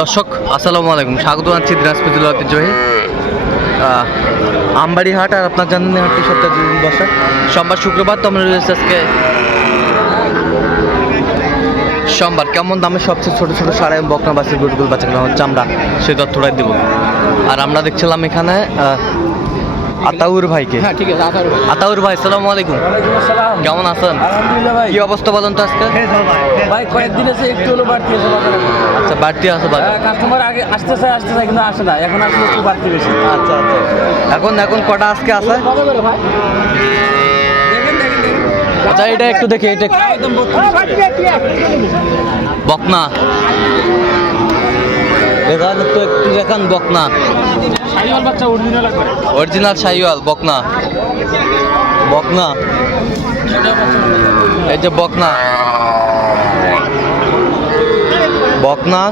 দর্শক, আসসালামু আলাইকুম। স্বাগত জানাচ্ছি দিনাজপুর ঐতিহ্যবাহী আমবাড়ি হাট আর আপনার জানেন হাটটি সপ্তাহে দুদিন সোমবার, শুক্রবার তো আমরা রয়েছে আজকে। সোমবার কেমন দামে সবচেয়ে ছোটো ছোটো সাড়ে এবং বকনা বাসের গরুগুলো বাচ্চা কেনা হচ্ছে আমরা সেই তথ্যটাই দেবো। আর আমরা দেখছিলাম এখানে আতাউর ভাইকে। হ্যাঁ ঠিক আছে আতাউর ভাই। সালামু আলাইকুম। কেমন আছেন? আলহামদুলিল্লাহ ভাই। কি অবস্থা বলেন তো আজকে? ভাই কয়েকদিন এসে একটু হলো বাড়তি আছে বাজারে। আচ্ছা বাড়তি আছে বাজার। কাস্টমার আগে আসতে চায় আসতে চায় কিন্তু আসে না। এখন আসলে একটু বাড়তি বেশি। আচ্ছা আচ্ছা। এখন এখন কটা আজকে আছে? ভাই। আচ্ছা এটা একটু দেখি এটা বকনা। দেখান তো একটু দেখান বকনা। অরিজিনাল শাহিওয়াল বকনা। বকনা। এই যে বকনা। বকনা।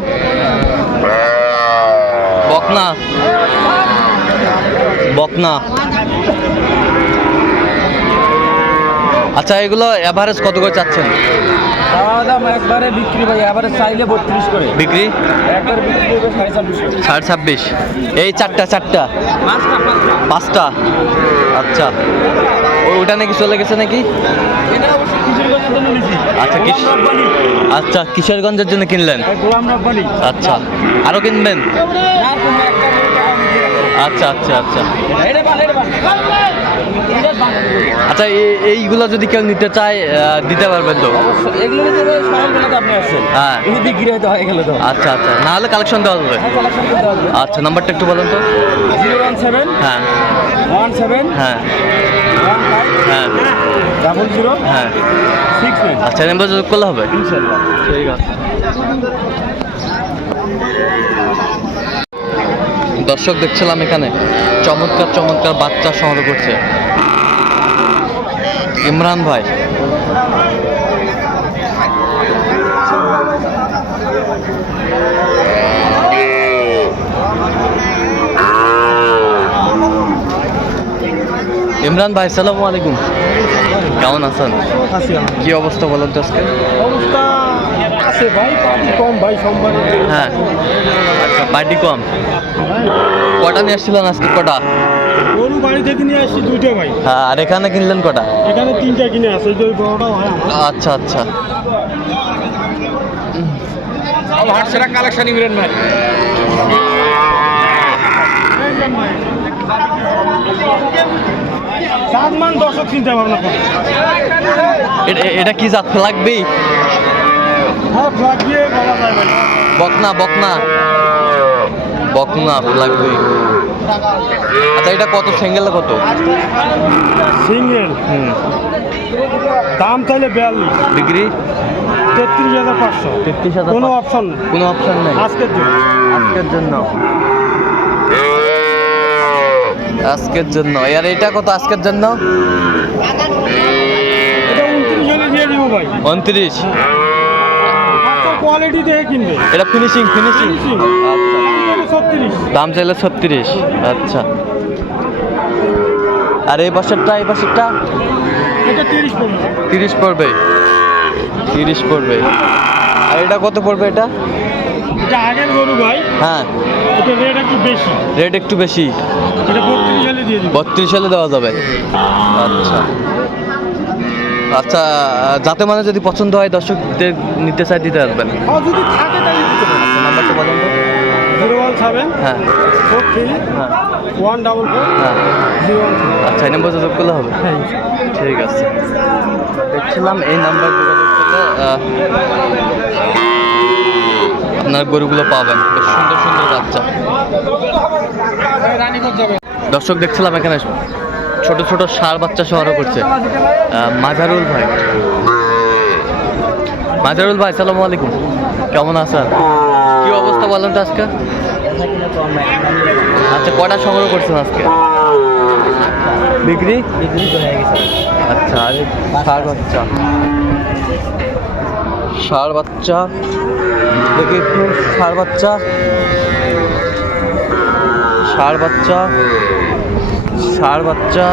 বকনা। বকনা। আচ্ছা এগুলো অ্যাভারেজ কত করে চাচ্ছেন? খাওয়া দাম একবারে বিক্রি ভাই এবারে চাইলে বত্রিশ করে। বিক্রি? একবারে বিক্রি করবে সাড়ে ছাব্বিশ সাড়ে ছাব্বিশ। এই চারটা চারটা। পাঁচটা আচ্ছা। ওটা নাকি চলে গেছে নাকি? কিশোরগঞ্জের জন্য আচ্ছা, আচ্ছা কিশোরগঞ্জের জন্য কিনলেন? আচ্ছা। আরও কিনবেন? আচ্ছা আচ্ছা আচ্ছা। আচ্ছা এই- এইগুলো যদি কেউ নিতে চায় দিতে পারবেন তো? এগুলো আপনি আসছেন হ্যাঁ। বিক্রি হয়তো হয়ে গেল তো। আচ্ছা আচ্ছা। না হলে কালেকশন দেওয়া যাবে। হ্যাঁ আচ্ছা নাম্বারটা একটু বলেন তো। জিরো ওয়ান সেভেন হ্যাঁ। ওয়ান সেভেন হ্যাঁ। ওয়ান ফাইভ হ্যাঁ। ডাবল জিরো হ্যাঁ। Six nine. আচ্ছা নাম্বার যোগ করলে হবে? ইনশাল্লাহ। ঠিক আছে। দর্শক দেখছিলাম এখানে। চমৎকার চমৎকার বাচ্চা সংগ্রহ করছে। ইমরান ভাই। ইমরান ভাই সালামু আলাইকুম। কেমন আছেন? কি অবস্থা বলেন তো আজকে? অবস্থা আছে ভাই পার্টি কম ভাই সোমবারে। হ্যাঁ। আচ্ছা পার্টি কম। কটা নিয়ে আসছিলেন আজকে? কটা? গরু বাড়ি থেকে নিয়ে আসছি দুইটা ভাই। হ্যাঁ আর এখানে কিনলেন কটা? এখানে তিনটা কিনে আছে এই যে ওই বড়টা হয় আচ্ছা আচ্ছা। হাট সেরা কালেকশন ইমরান ভাই। সাত মান দর্শক চিন্তা ভাবনা এটা কি জাত? লাগবেই হ্যাঁ ফ্লাগ দিয়ে বলা যায় ভাই বকনা বকনা। বকনা লাগবে। আচ্ছা এটা কত? সিঙ্গেল কত? সিঙ্গেল। হুম। দাম চাইলে বিয়াল্লিশ। বিক্রি? তেত্রিশ হাজার পাঁচশো। তেত্রিশ হাজার কোনো অপশন কোনো অপশন নেই? আজকের দিন আজকের জন্য। আজকের জন্য। আর এটা কত? আজকের জন্য? উনত্রিশ হলে দিয়ে দিব ভাই উনত্রিশ আপনার কোয়ালিটি দেখে কিনবে। এটা ফিনিশিং ফিনিশিং আচ্ছা দাম চাইলে ছত্রিশ। আচ্ছা। আর এই বছরটা এই বছরটা এটা তিরিশ পড়বে। তিরিশ পড়বে? তিরিশ পড়বে। আর এটা কত পড়বে এটা? এটা আগের গরু ভাই। হ্যাঁ। এটা রেট একটু বেশি। রেট একটু বেশি। এটা বত্রিশ হলে দিয়ে বত্রিশ হলে দেওয়া যাবে। আচ্ছা। আচ্ছা যাতে মানে যদি পছন্দ হয় দর্শকদের নিতে চাই দিতে পারবেন। যদি থাকে দিতে পারেন। আচ্ছা নাম্বারটা বলেন জিরো ওয়ান সেভেন হ্যাঁ। ফোর থ্রি হ্যাঁ। ওয়ান ডাবল ফোর হ্যাঁ। জিরো ওয়ান আচ্ছা এই নাম্বার যোগাযোগ করলে হবে? হ্যাঁ ঠিক আছে। দেখছিলাম এই নাম্বার যোগাযোগ করলে আপনার গরুগুলো পাবেন। বেশ সুন্দর সুন্দর বাচ্চা। দর্শক দেখছিলাম এখানে। ছোট ছোট ষাঁড় বাচ্চা সংগ্রহ করছে। মাজারুল ভাই। মাজারুল ভাই সালামু আলাইকুম। কেমন আছেন? কি অবস্থা বলেন তো আজকে? আচ্ছা কটা সংগ্রহ করছেন আজকে? বিক্রি? আচ্ছা ষাঁড় বাচ্চা। ষাঁড় বাচ্চা। দেখি একটু ষাঁড় বাচ্চা। ষাঁড় বাচ্চা। ষাঁড় বাচ্চা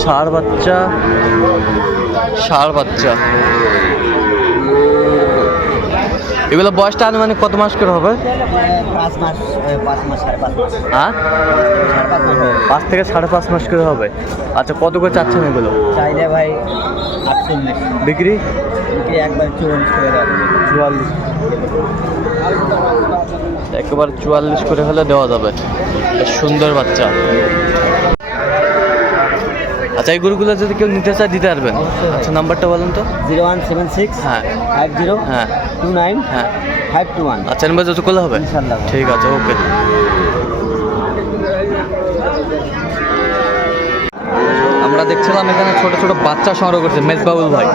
ষাঁড় বাচ্চা ষাঁড় বাচ্চা। এগুলো বয়সটা আনুমানিক কত মাস করে হবে? পাঁচ মাস পাঁচ মাস সাড়ে হ্যাঁ? পাঁচ থেকে সাড়ে পাঁচ মাস করে হবে। আচ্ছা কত করে চাচ্ছেন এগুলো? চাইলে ভাই আটচল্লিশ। বিক্রি? বিক্রি একবার চল্লিশ করে চুয়াল্লিশ। একেবারে চুয়াল্লিশ করে হলে দেওয়া যাবে। সুন্দর বাচ্চা। আচ্ছা এই গরুগুলো যদি কেউ নিতে চায় দিতে পারবেন। আচ্ছা নাম্বারটা বলুন তো। জিরো ওয়ান সেভেন সিক্স হ্যাঁ। ফাইভ জিরো হ্যাঁ। টু নাইন হ্যাঁ। Five two one. আচ্ছা নাম্বার যত করলে হবে? ঠিক আছে ওকে। আমরা দেখছিলাম এখানে ছোট ছোট বাচ্চা সংগ্রহ করছে মেজবাবুল ভাই।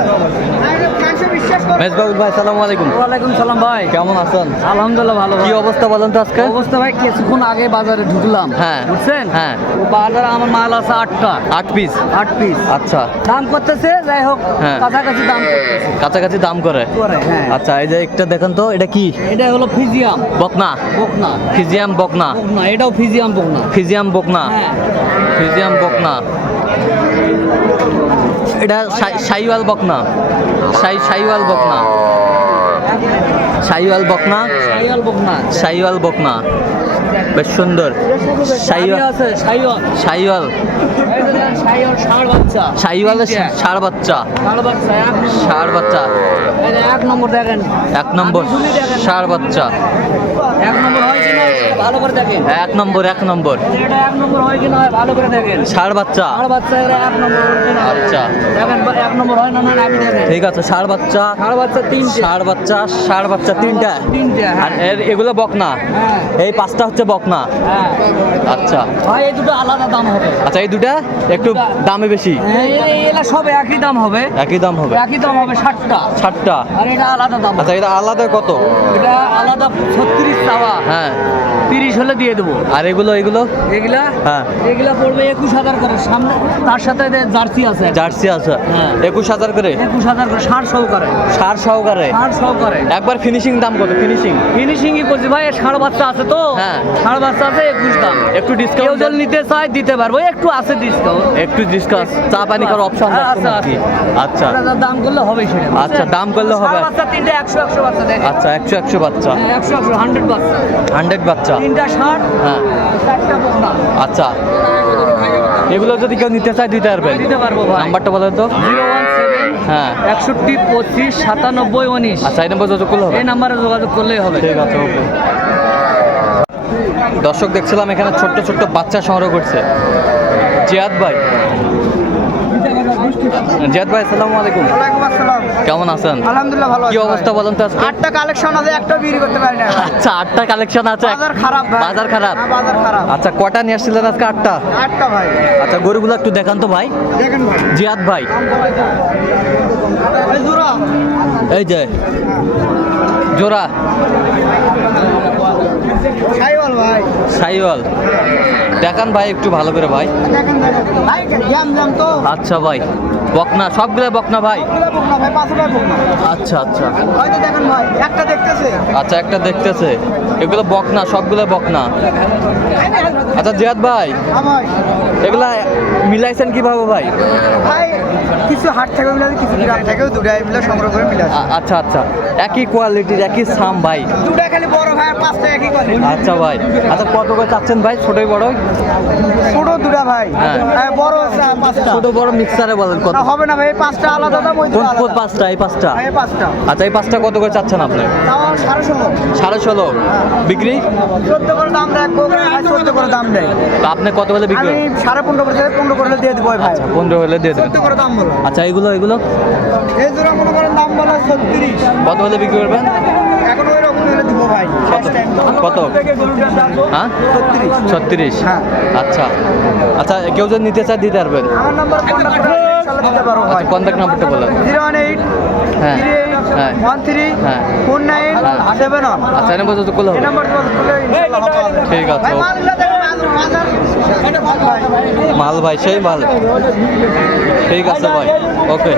মেজবাউল ভাই সালাম আলাইকুম। ওয়ালাইকুম সালাম ভাই। কেমন আছেন? আলহামদুলিল্লাহ ভালো কি অবস্থা বলেন তো আজকে? অবস্থা ভাই কিছুক্ষণ আগে বাজারে ঢুকলাম। হ্যাঁ। বুঝছেন? হ্যাঁ। বাজারে আমার মাল আছে আটটা। আট পিস আট পিস আচ্ছা। দাম করতেছে যাই হোক হ্যাঁ। কাছাকাছি দাম কাছাকাছি দাম করে? হ্যাঁ। আচ্ছা এই যে একটা দেখেন তো এটা কি? এটা হলো ফিজিয়াম। বকনা। বকনা। ফিজিয়াম বকনা। বকনা এটাও ফিজিয়াম বকনা। ফিজিয়াম বকনা। ফিজিয়াম বকনা। এটা সাই- সাইওয়াল বকনা। সাই সাইওয়াল বকনা। সাইওয়াল বকনা? সাইওয়াল বকনা। সাইওয়াল বকনা। বেশ সুন্দর। সাইওয়াল। সাইওয়ালের ষাড় বাচ্চা। ষাঁড় বাচ্চা এক নম্বর। ষাড় বাচ্চা। এক নম্বর দেখেন এক নম্বর আপনি শুনি দেখেন। ষাড় বাচ্চা এক নম্বর হয় কিনা ভালো করে দেখেন। এক নম্বর এক নম্বর। এটা এক নম্বর হয় কিনা ভালো করে দেখেন। ষাড় বাচ্চা। ষাঁড় বাচ্চা এরা এক নম্বর আচ্ছা। দেখেন এক নম্বর হয় না না আমি দেখেন। ঠিক আছে ষাড় বাচ্চা। ষাঁড় বাচ্চা তিনটে। ষাড় বাচ্চা ষাড় বাচ্চা তিনটা। তিনটে আর হ্যাঁ এর এগুলো বকনা। হ্যাঁ। এই পাঁচটা হচ্ছে বকনা। হ্যাঁ। আচ্ছা। ভাই এই দুটো আলাদা দাম হবে। আচ্ছা এই দুটা একটু দামে বেশি। সব একই দাম হবে। একই দাম হবে। একই দাম হবে ষাটটা। ষাটটা। আর এটা আলাদা দাম। আচ্ছা এটা আলাদা কত? এটা আলাদা ছত্রিশ চাওয়া। হ্যাঁ। তিরিশ হলে দিয়ে দেবো। আর এগুলো এগুলো? এগুলা? হ্যাঁ। এগুলা পড়বে একুশ হাজার করে। সামনে তার সাথে জার্সি আছে। জার্সি আছে। হ্যাঁ। একুশ হাজার করে? একুশ হাজার করে। ষাট সহকারে সহকারে ষাট সহকারে একবার ফিনিশিং দাম কত? ফিনিশিং ফিনিশিংই করছি ভাই বাচ্চা আছে তো? হ্যাঁ। বাচ্চা আছে একুশ দাম। একটু ডিসকাউন্ট যদি নিতে চায় দিতে পারব। একটু আছে ডিসকাউন্ট একটু ডিসকাস চা পানি করার অপশন আছে, আচ্ছা। দাম করলে হবে সেটা। আচ্ছা, দাম করলে হবে। বাচ্চা তিনটে একশো একশো বাচ্চা আচ্ছা একশো একশো বাচ্চা। হ্যাঁ, একশো একশো হান্ড্রেড বাচ্চা। হান্ড্রেড বাচ্চা। তিনটা ষাট হ্যাঁ। আচ্ছা। এগুলো যদি কেউ নিতে চায় দিতে পারবেন দিতে পারব নাম্বারটা বলেন তো। জিরো ওয়ান হ্যাঁ। একষট্টি পঁচিশ সাতানব্বই উনিশ। আচ্ছা এই নম্বর যত করলে হবে। এই নাম্বারে যোগাযোগ করলেই হবে। ঠিক আছে ওকে। দর্শক দেখছিলাম এখানে ছোট্ট ছোট্ট বাচ্চা সংগ্রহ করছে। জিয়াদ ভাই। জিয়াদ ভাই আসসালামু আলাইকুম। ওয়ালাইকুম আসসালাম। কেমন আছেন? আলহামদুলিল্লাহ ভালো কি অবস্থা বলেন তো আজকে? আটটা কালেকশন আছে একটা বিক্রি করতে পারি না আচ্ছা আটটা কালেকশন আছে। বাজার খারাপ ভাই। বাজার খারাপ? হ্যাঁ, বাজার খারাপ। আচ্ছা কটা নিয়ে আসছিলেন আজকে আটটা? আটটা ভাই। আচ্ছা গরুগুলো একটু দেখান তো ভাই। দেখেন ভাই। জিয়াদ ভাই। এই যে। জোড়া? সাইওয়াল ভাই। সাইওয়াল। দেখান ভাই একটু ভালো করে ভাই। আচ্ছা ভাই বকনা সবগুলো বকনা ভাই? আচ্ছা আচ্ছা। আচ্ছা একটা দেখতেছে। এগুলো বকনা সবগুলো বকনা। আচ্ছা জিয়াদ ভাই হ্যাঁ এগুলা মিলাইছেন কীভাবে ভাই? ভাই কিছু হাট থেকে মিলে কিছু গ্রাম থেকেও দুটাই মিলে সংগ্রহ করে মিলে আচ্ছা আচ্ছা। একই কোয়ালিটির একই সাম ভাই। দুটা খালি বড় ভাই আর পাঁচটা একই করে আচ্ছা ভাই। আচ্ছা কত করে চাচ্ছেন ভাই ছোটই বড়? ছোট দুটা ভাই। হ্যাঁ। আর বড় পাঁচটা। ছোট বড় মিক্সারে বলেন কত? হবে না ভাই পাঁচটা আলাদা দাম ওই পাঁচটা এই পাঁচটা? এই পাঁচটা। আচ্ছা এই পাঁচটা কত করে চাচ্ছেন আপনি? সাড়ে ষোলো। ষোলো। বিক্রি? চোদ্দ করে দাম রাখব চোদ্দ করে দাম দেয়। তা আপনি কত বিক্রি সাড়ে পনেরো করে পনেরো করে দিয়ে দেবো ভাই। পনেরো হলে দিয়ে দেবেন। করে দাম বলো। আচ্ছা এগুলো এগুলো? এই জোড়া মনে করেন দাম বলো ছত্রিশ। কত হলে বিক্রি করবেন? এখন ওই রকম হলে দিব ভাই কত? হ্যাঁ? ছত্রিশ। হ্যাঁ। আচ্ছা। আচ্ছা কেউ যদি নিতে চায় দিতে পারবেন। আমার নাম্বার কন্ট্যাক্ট আচ্ছা কন্ট্যাক্ট নাম্বারটা বলেন। জিরো ওয়ান এইট হ্যাঁ। হ্যাঁ। ওয়ান থ্রি হ্যাঁ। ফোর নাইন হ্যাঁ। সেভেন আচ্ছা এই নাম্বার করলে হবে। ঠিক আছে, মাল ভাই সেই মাল। ঠিক আছে ভাই ওকে।